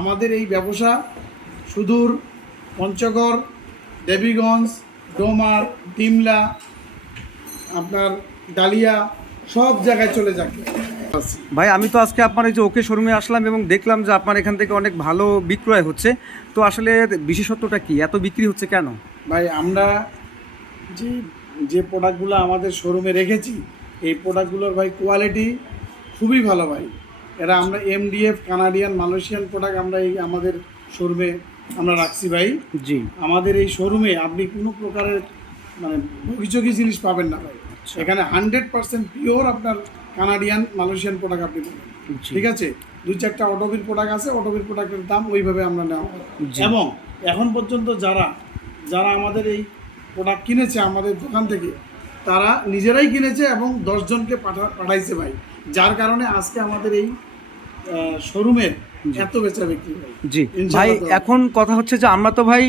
আমাদের এই ব্যবসা সুদূর পঞ্চগড়, দেবীগঞ্জ, ডোমার, ডিমলা, আপনার ডালিয়া সব জায়গায় চলে যাবে। ভাই আমি তো আজকে আপনার এই যে ওকে শোরুমে আসলাম এবং দেখলাম যে আপনার এখান থেকে অনেক ভালো বিক্রয় হচ্ছে। তো আসলে বিশেষত্বটা কি, এত বিক্রি হচ্ছে কেন? ভাই আমরা যে যে প্রোডাক্টগুলো আমাদের শোরুমে রেখেছি, এই প্রোডাক্টগুলোর ভাই কোয়ালিটি খুবই ভালো ভাই। এরা আমরা এমডিএফ কানাডিয়ান মালয়েশিয়ান প্রোডাক্ট আমরা এই আমাদের শোরুমে আমরা রাখছি ভাই। জি। আমাদের এই শোরুমে আপনি কোনো প্রকারের মানে বগিচগি জিনিস পাবেন না ভাই। এখানে 100% পিওর আপনার কানাডিয়ান মালয়েশিয়ান প্রোডাক্ট আপনি পাবেন। ঠিক আছে, 2-4টা অটোবির প্রোডাক্ট আছে, অটোবির প্রোডাক্টের দাম ওইভাবে আমরা নেওয়া হয়। এবং এখন পর্যন্ত যারা আমাদের এই প্রোডাক্ট কিনেছে আমাদের দোকান থেকে, তারা নিজেরাই কিনেছে এবং 10 জনকে পাঠাইছে ভাই। যার কারণে আজকে আমাদের এই শোরুমের এত বেচা বিক্রি হয়। জি ভাই, এখন কথা হচ্ছে যে আমরা তো ভাই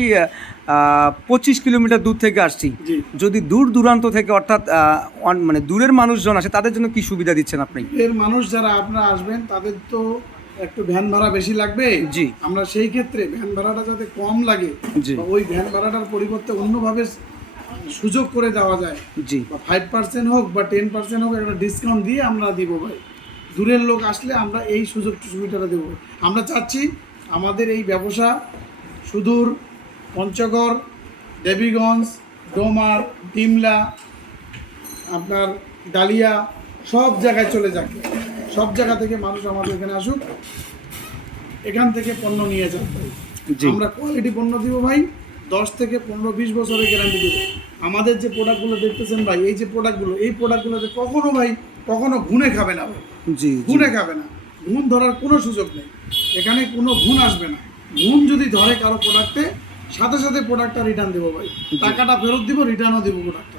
25 কিলোমিটার দূর থেকে আসছি। যদি দূর দূরান্ত থেকে অর্থাৎ মানে দূরের মানুষজন আসে, তাদের জন্য কি সুবিধা দিচ্ছেন আপনি? এর মানুষ যারা আপনারা আসবেন তাদের তো একটু ভ্যান ভাড়া বেশি লাগবে। জি। আমরা সেই ক্ষেত্রে ভ্যান ভাড়াটা যাতে কম লাগে, ওই ভ্যান ভাড়াটার পরিবর্তে অন্যভাবে সুযোগ করে দেওয়া যায়। জি। 5% হোক বা 10% হোক, একটা ডিসকাউন্ট দিয়ে আমরা দিব ভাই। দূরের লোক আসলে আমরা এই সুযোগ সুবিধাটা দেবো। আমরা চাচ্ছি আমাদের এই ব্যবসা সুদূর পঞ্চগড়, দেবীগঞ্জ, ডোমার, ডিমলা, আপনার ডালিয়া সব জায়গায় চলে যাবে। সব জায়গা থেকে মানুষ আমাদের এখানে আসুক, এখান থেকে পণ্য নিয়ে যাবে। আমরা কোয়ালিটি পণ্য দিব ভাই, 10 থেকে 15-20 বছরের গ্যারান্টি দেব। আমাদের যে প্রোডাক্টগুলো দেখতেছেন ভাই, এই যে প্রোডাক্টগুলো, এই প্রোডাক্টগুলোতে কখনো ঘুনে খাবে না ভাই। জি। ঘুনে খাবে না, ঘুণ ধরার কোনো সুযোগ নেই। এখানে কোনো ঘুণ আসবে না। ঘুণ যদি ধরে কারো প্রোডাক্টে, সাথে সাথে প্রোডাক্টটা রিটার্ন দেবো ভাই। টাকাটা ফেরত দিব, রিটার্নও দিব প্রোডাক্টটা।